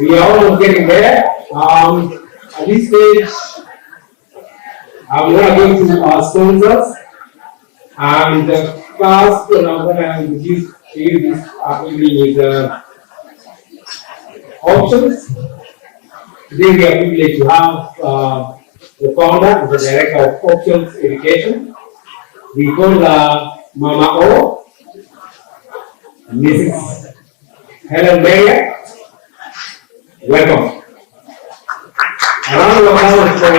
We are almost getting there. At this stage, I'm going to go to our sponsors. And first, I'm going to introduce to you this evening is options. Today we are privileged to have the founder and the director of Options Education. We call Mama O, Mrs. Helen Mayer. Welcome. A round of applause for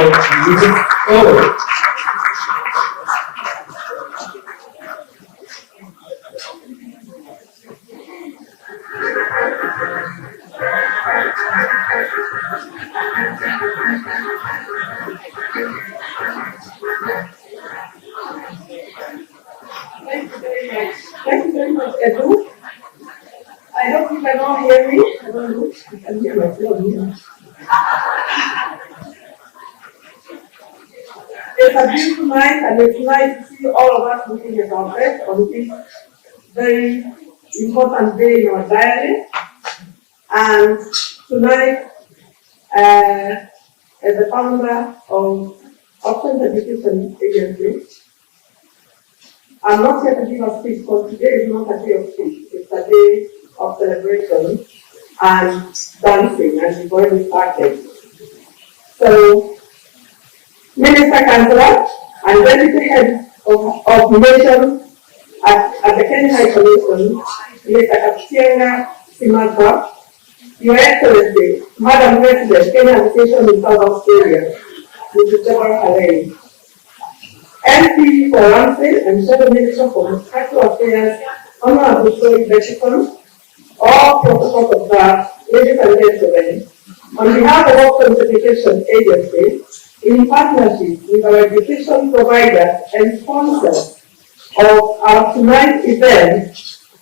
Mrs. O. Thank you very much, Edu. I hope you can all hear me. I don't know if you can hear myself here. It's a beautiful night, and it's nice to see all of us looking at our best on this very important day in our diary. And tonight, as the founder of Options Education Agency, I'm not here to give a speech because today is not a day of speech. It's a day of celebration and dancing, and we've already started. So, Minister Councillor and Deputy Head of Relations at the Kenya High Commission, Mr. Kaptienga Simatra, Your Excellency, Madam President, Kenya Association in South Australia, Mr. Deborah Haley, MP for Ramsey and Shadow Minister for Multicultural Affairs, Honorable Zoe Betchikon, all protocols of that, ladies and gentlemen, on behalf of Options Education Agency, in partnership with our education providers and sponsors, of our tonight's event,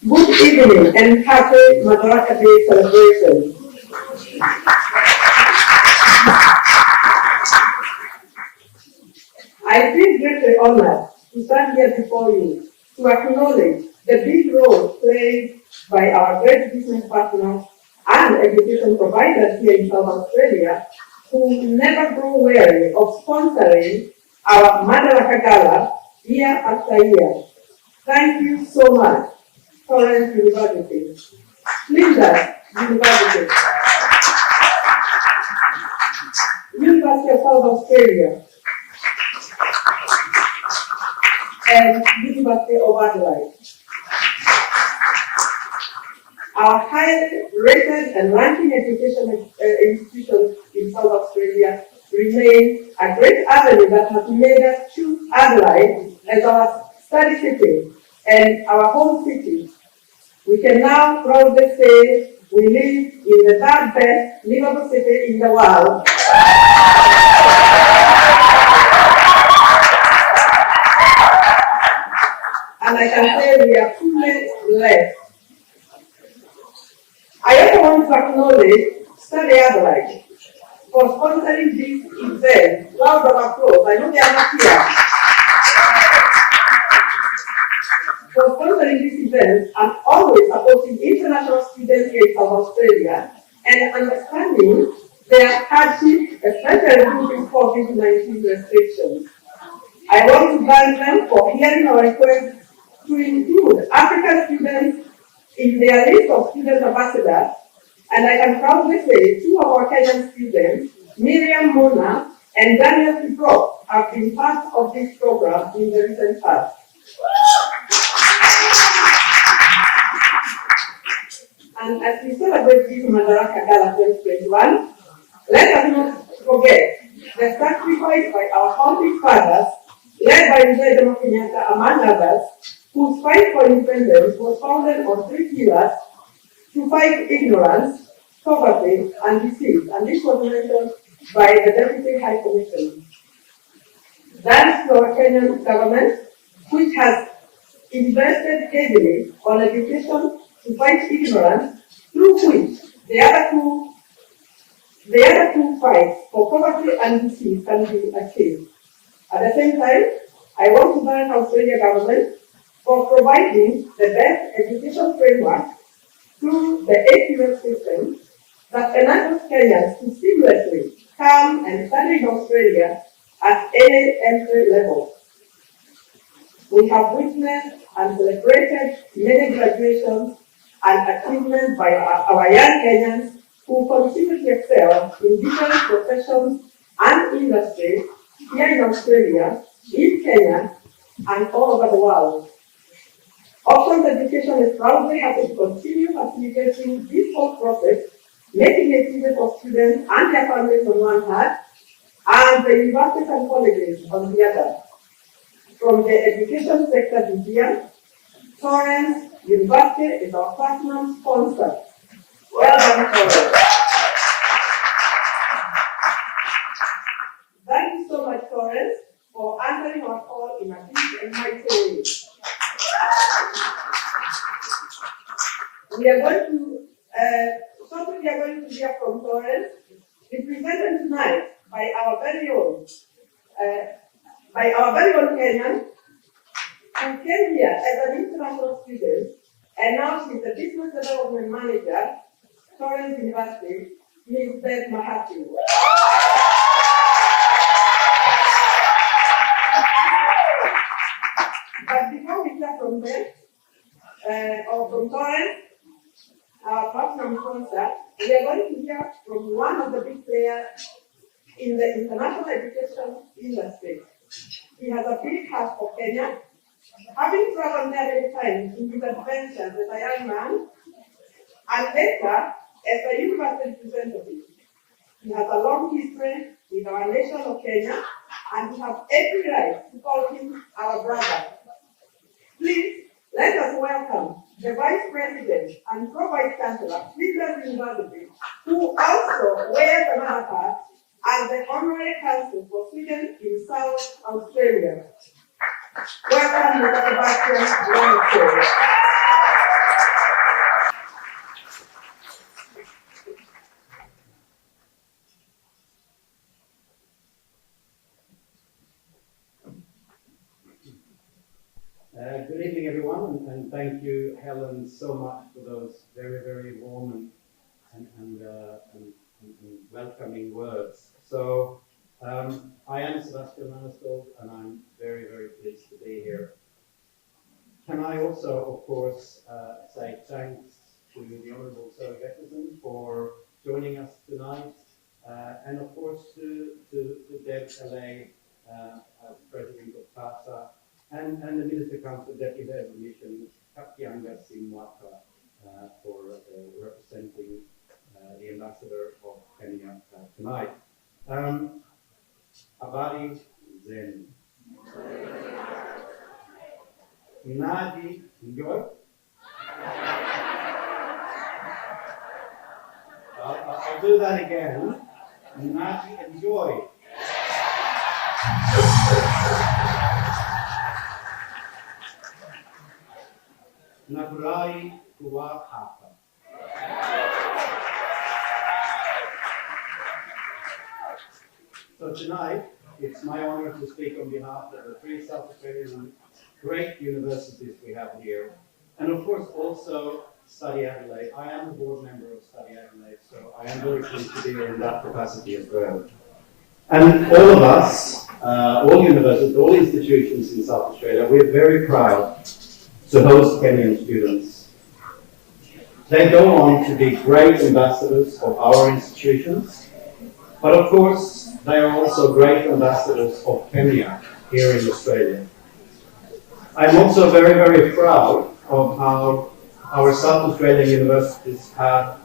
good evening and happy Madaraka Day celebration. I feel greatly honored to stand here before you to acknowledge the big role played by our great business partners and education providers here in South Australia, who never grow weary of sponsoring our Madaraka Gala year after year. Thank you so much, Torrens University, Flinders University, University of South Australia, and University of Adelaide. Our highly rated and ranking education institutions in South Australia remain a great avenue that has made us choose Adelaide as our study city and our home city. We can now proudly say we live in the third best livable city in the world. And I can say we are truly blessed. I also want to acknowledge Study Adelaide for sponsoring this event. Round of applause. I know they are not here. For sponsoring this event and always supporting international students here in South Australia and understanding their hardship, especially due to COVID-19 restrictions. I want to thank them for hearing our request to include African students in their list of student ambassadors, and I can proudly say two of our Kenyan students, Miriam Mona and Daniel Kibro, have been part of this program in the recent past. And as we celebrate this Madaraka Gala 2021, let us not forget the sacrifice by our founding fathers, led by Mzee Jomo Kenyatta, among others, whose fight for independence was founded on three pillars: to fight ignorance, poverty, and disease. And this was mentioned by the Deputy High Commissioner. Thanks to our Kenyan government, which has invested heavily on education to fight ignorance, through which the other two fights for poverty and disease can be achieved. At the same time, I want to thank the Australian government for providing the best education framework through the AQF system that enables Kenyans to seamlessly come and study in Australia at any entry level. We have witnessed and celebrated many graduations and achievements by our young Kenyans who continue to excel in different professions and industries here in Australia, in Kenya, and all over the world. Options Education is proudly happy to continue facilitating this whole process, making it easy for students and their families on one hand, and the universities and colleges on the other. From the education sector this year, Torrens University is our platinum sponsor. Well done, Torrens. Thank you so much, Torrens, for answering our call in a big and mighty way. We are going to hear from Torrens, represented tonight by our very own Kenyan, who came here as an international student, and now she's the business development manager, Torrens University, Ms. Beth Mahathi. But before we hear from Beth, or from Torrens, our partner sponsor, we are going to hear from one of the big players in the international education industry. He has a big heart for Kenya, having traveled there many times in his adventures as a young man, and later as a university representative. He has a long history with our nation of Kenya, and we have every right to call him our brother. Please, let us welcome the Vice President and Pro-Vice Chancellor, Flinders University, who also wears another hat as the Honorary Council for Students in South Australia. Welcome. welcome Mr. Sebastian Lanto. Good evening, everyone, and thank you, Helen, so much for those very, very warm and welcoming words. So, I am Sebastian Lanto, and I'm very, very pleased to be here. Can I also, of course, say thanks to the Honourable Sir Jefferson for joining us tonight, and of course to Deb LA, President of Kasa, and the Minister Council Deputy Head of Mission, Kakianga Simwaka, for representing the Ambassador of Kenya tonight. Habari zenu. Nadi enjoy. I'll do that again. Nadi enjoy. Nafurahi kuwa hapa. So tonight, it's my honor to speak on behalf of the three South Australian great universities we have here, and of course also Study Adelaide. I am a board member of Study Adelaide, so I am very pleased to be here in that capacity as well. And all of us, all universities, all institutions in South Australia, we're very proud to host Kenyan students. They go on to be great ambassadors of our institutions, but of course, they are also great ambassadors of Kenya here in Australia. I'm also very, very proud of how our South Australian universities have,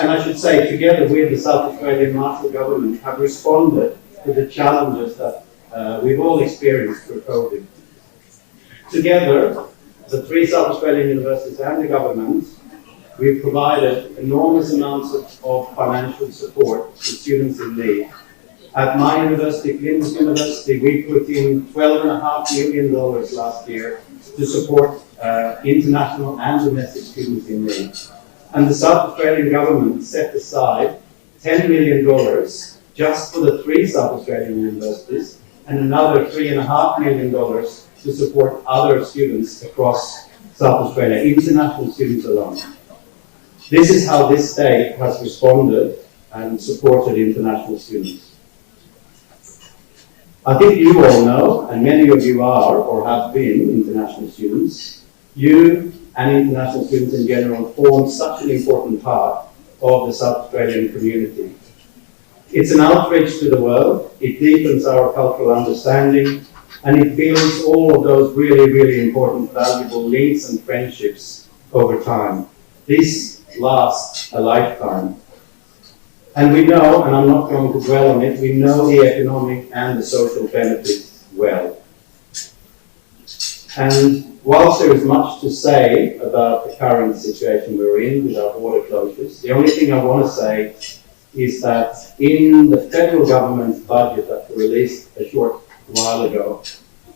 and I should say together with the South Australian Marshall Government, have responded to the challenges that we've all experienced through COVID. Together, the three South Australian universities and the government, we've provided enormous amounts of financial support to students in need. At my university, Flinders University, we put in $12.5 million last year to support international and domestic students in need. And the South Australian government set aside $10 million just for the three South Australian universities and another $3.5 million to support other students across South Australia, international students alone. This is how this state has responded and supported international students. I think you all know, and many of you are or have been international students, you and international students in general form such an important part of the South Australian community. It's an outreach to the world, it deepens our cultural understanding, and it builds all of those really, really important, valuable links and friendships over time. These last a lifetime. And we know, and I'm not going to dwell on it, we know the economic and the social benefits well. And whilst there is much to say about the current situation we're in with our border closures, the only thing I want to say is that in the federal government's budget that was released a short while ago,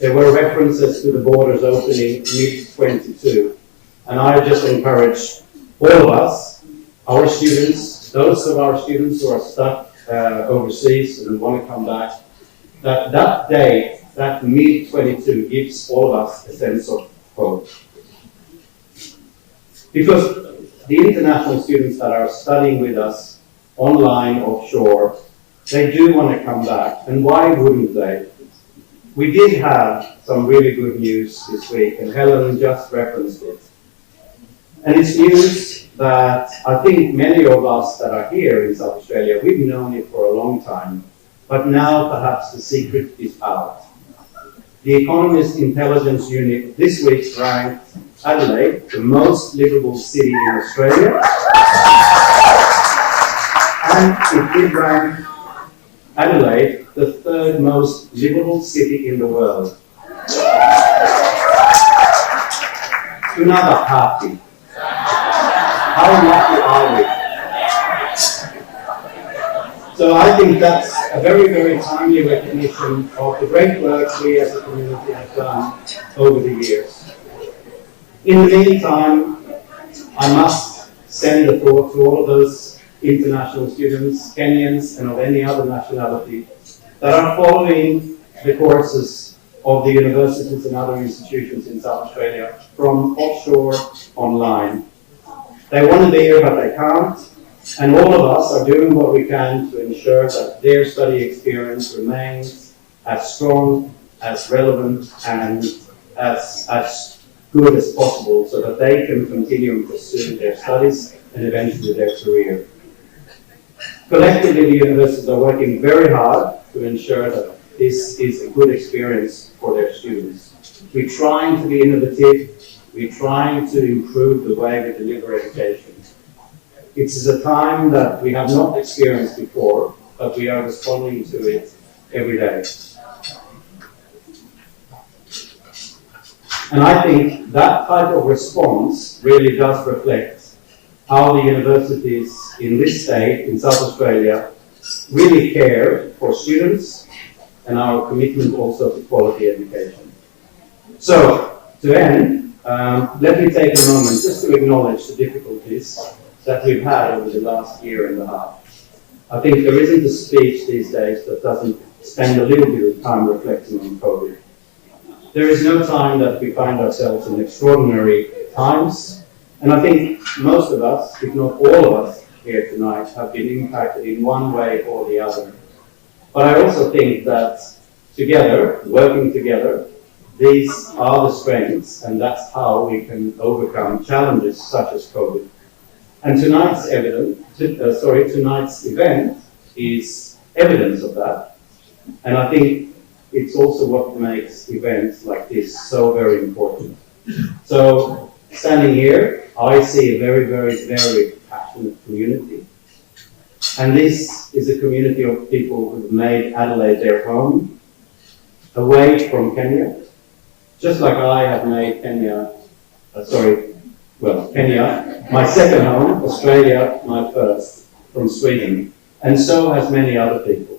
there were references to the borders opening mid-22. And I just encourage all of us, our students, those of our students who are stuck overseas and want to come back, that day, that mid-22 gives all of us a sense of hope. Because the international students that are studying with us online, offshore, they do want to come back. And why wouldn't they? We did have some really good news this week, and Helen just referenced it. And it's news that I think many of us that are here in South Australia, we've known it for a long time, but now perhaps the secret is out. The Economist Intelligence Unit this week ranked Adelaide the most livable city in Australia, and it did rank Adelaide the third most livable city in the world. Tunava happy. How lucky are we? So I think that's a very, very timely recognition of the great work we as a community have done over the years. In the meantime, I must send a thought to all of those international students, Kenyans and of any other nationality, that are following the courses of the universities and other institutions in South Australia from offshore online. They want to be here, but they can't. And all of us are doing what we can to ensure that their study experience remains as strong, as relevant, and as good as possible so that they can continue and pursue their studies and eventually their career. Collectively, the universities are working very hard to ensure that this is a good experience for their students. We're trying to be innovative. We're trying to improve the way we deliver education. It is a time that we have not experienced before, but we are responding to it every day. And I think that type of response really does reflect how the universities in this state, in South Australia, really care for students and our commitment also to quality education. So, to end, let me take a moment just to acknowledge the difficulties that we've had over the last year and a half. I think there isn't a speech these days that doesn't spend a little bit of time reflecting on COVID. There is no time that we find ourselves in extraordinary times, and I think most of us, if not all of us here tonight, have been impacted in one way or the other. But I also think that together, working together, these are the strengths, and that's how we can overcome challenges such as COVID. And tonight's event is evidence of that. And I think it's also what makes events like this so very important. So, standing here, I see a very, very, very passionate community. And this is a community of people who've made Adelaide their home, away from Kenya, just like I have made Kenya my second home, Australia my first, from Sweden, and so has many other people.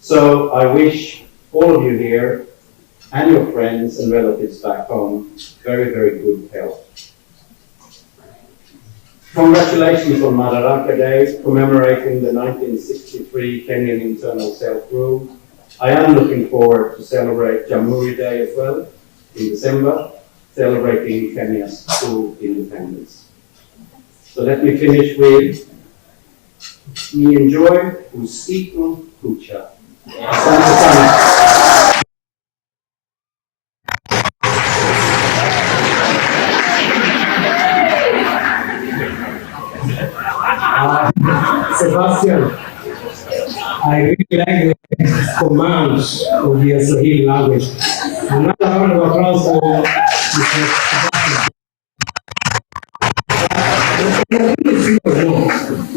So I wish all of you here and your friends and relatives back home very, very good health. Congratulations on Madaraka Day, commemorating the 1963 Kenyan internal self-rule. I am looking forward to celebrate Jamhuri Day as well in December, celebrating Kenya's full independence. So let me finish with ni enjoy usiku kucha. Asante sana. Sebastian, I really like the command of the Swahili language. Another round of applause for Mr. Sebastian.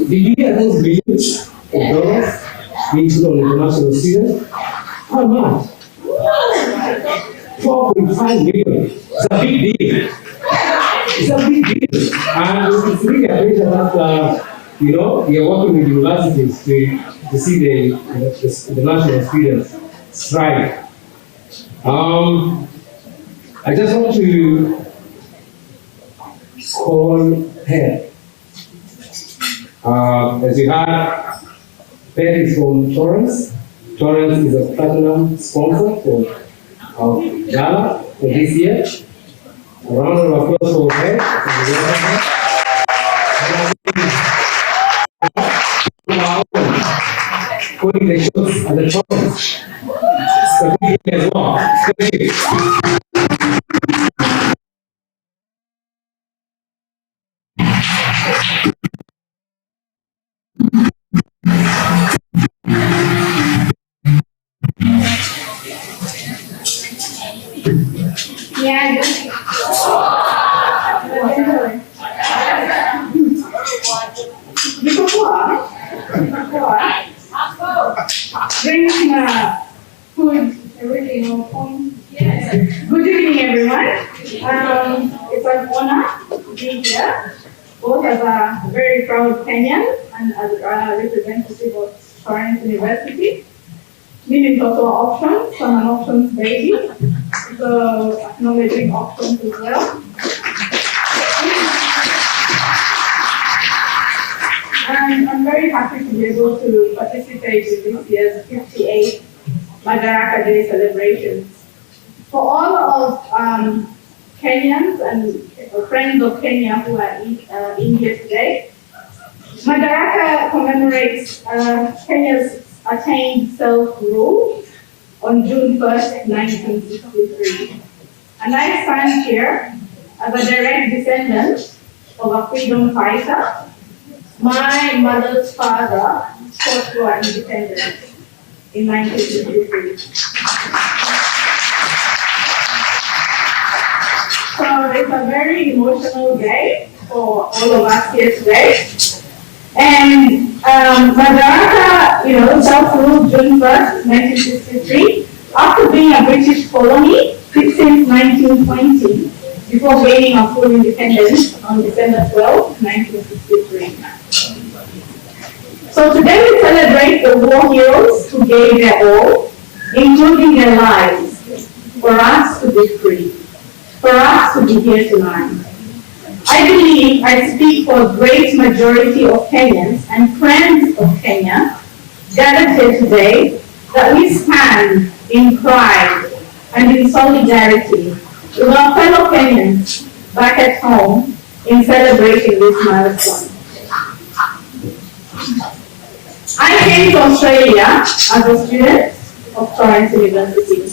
Did you hear those billions of dollars being put on international students? How much? 4.5 million. It's a big deal. It's a big deal. And it's really a pleasure that we are working with universities to see the national students strike. I just want to call Pet. As you heard, Pet is from Torrance. Torrance is a platinum sponsor of Gala for this year. A round of applause for Pet. Putting the shots at the Torrance. So as well. Thank you. Yeah. Bring food, everything on phone. Yes. Good evening, everyone. It's an honor to be here, both as a very proud Kenyan and as a representative of Torrance University. Meaning also options, I'm an options baby, so acknowledging options as well. And I'm very happy to be able to participate in this year's 58th Madaraka Day celebrations. For all of Kenyans and friends of Kenya who are in here today, Madaraka commemorates Kenya's attained self-rule on June 1st, 1963. And I stand here as a direct descendant of a freedom fighter. My mother's father fought for our independence in 1963. So it's a very emotional day for all of us here today. And Madaraka, self-ruled June 1st, 1963, after being a British colony since 1920, before gaining a full independence on December 12, 1963. So today we celebrate the war heroes who gave their all, including their lives, for us to be free, for us to be here tonight. I believe I speak for a great majority of Kenyans and friends of Kenya gathered here today that we stand in pride and in solidarity with our fellow Kenyans back at home in celebrating this milestone. I came to Australia as a student of Torrance University.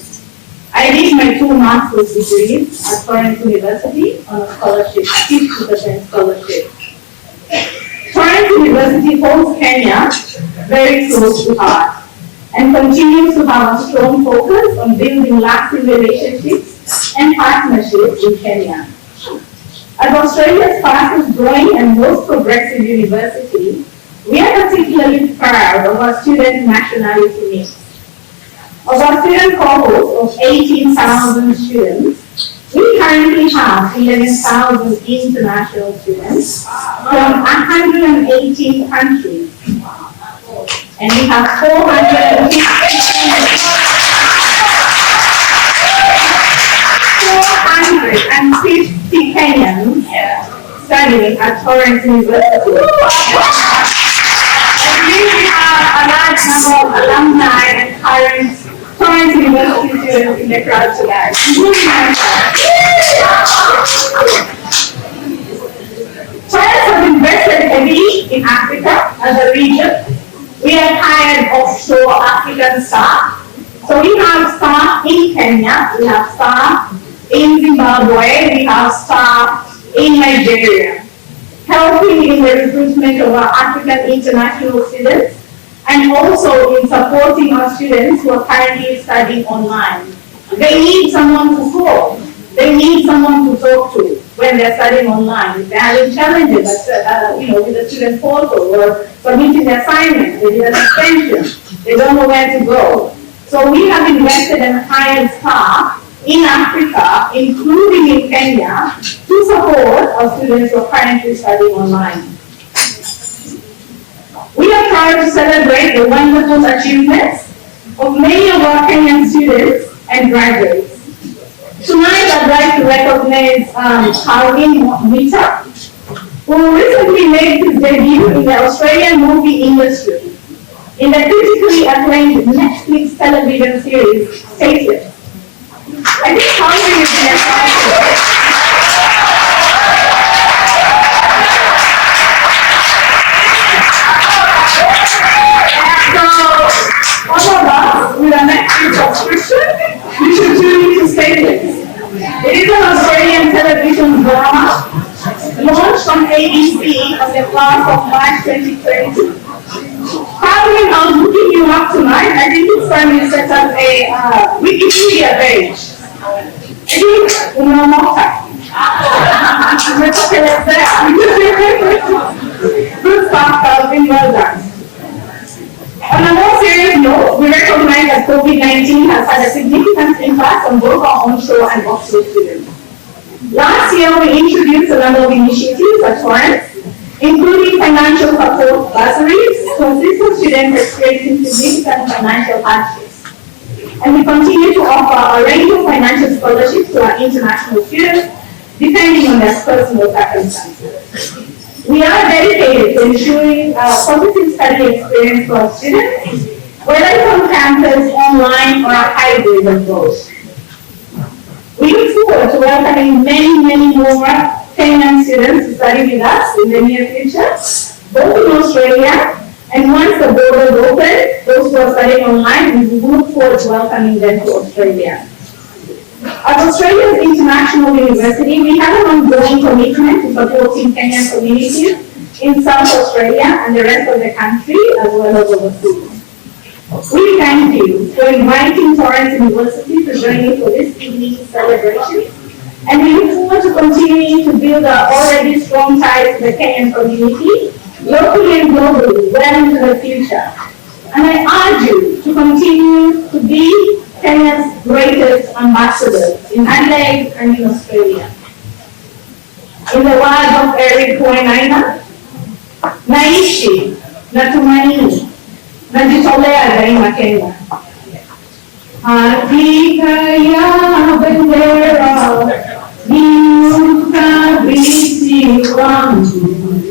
I did my 2 master's degrees at Torrance University on a scholarship, 50% scholarship. Torrance University holds Kenya very close to heart and continues to have a strong focus on building lasting relationships and partnerships with Kenya. As Australia's fastest growing and most progressive university, we are particularly proud of our student nationality mix. Of our student cohort of 18,000 students, we currently have 11,000 international students from 118 countries. And we have 450 Kenyans studying at Torrance University. And we have a large number of alumni and current Torrance University students in the crowd tonight. Torrance has invested heavily in Africa as a region. We have hired offshore African staff. So we have staff in Kenya, we have staff in Zimbabwe, we have staff in Nigeria, helping in the recruitment of our African international students, and also in supporting our students who are currently studying online. They need someone to call. They need someone to talk to when they're studying online. If they're having challenges, with the student portal or submitting their assignments, they need an extension. They don't know where to go. So we have invested and hired staff in Africa, including in Kenya, to support our students who are currently studying online. We are proud to celebrate the wonderful achievements of many of our Kenyan students and graduates. Tonight, I'd like to recognize Calvin Mita, who recently made his debut in the Australian movie industry in the critically acclaimed Netflix television series, Stateless. I think Calvin is an all of us with a Netflix subscription, we should tune into Stateless. It is an Australian television drama launched on ABC on the 1st of March 2020. Calvin, I was looking you up tonight. I think it's time you set up a Wikipedia page. I think we're not time. We're talking like that. Good stuff, Calvin. Well done. On a more serious note, we recognize that COVID-19 has had a significant impact on both our onshore and offshore students. Last year, we introduced a number of initiatives at Torrance, including financial support bursaries, consistent students experiencing significant financial hardships. And we continue to offer a range of financial scholarships to our international students, depending on their personal circumstances. We are dedicated to ensuring a positive study experience for our students, whether it's on campus, online, or a hybrid of both. We look forward to welcoming many more Kenyan students to study with us in the near future, both in Australia, and once the borders open, those who are studying online, we look forward to welcoming them to Australia. At Australia's International University, we have an ongoing commitment to supporting Kenyan communities in South Australia and the rest of the country, as well as overseas. We thank you for inviting Torrens University to join me for this evening's celebration, and we look forward to continuing to build our already strong ties to the Kenyan community, locally and globally, well into the future. And I urge you to continue to be Kenya's greatest ambassadors in Adelaide and in Australia. In the words of Eric Wainaina, naishi, natumaini, najitolea daima Kenya. Hakika ya bendera ni ukabisi wangu,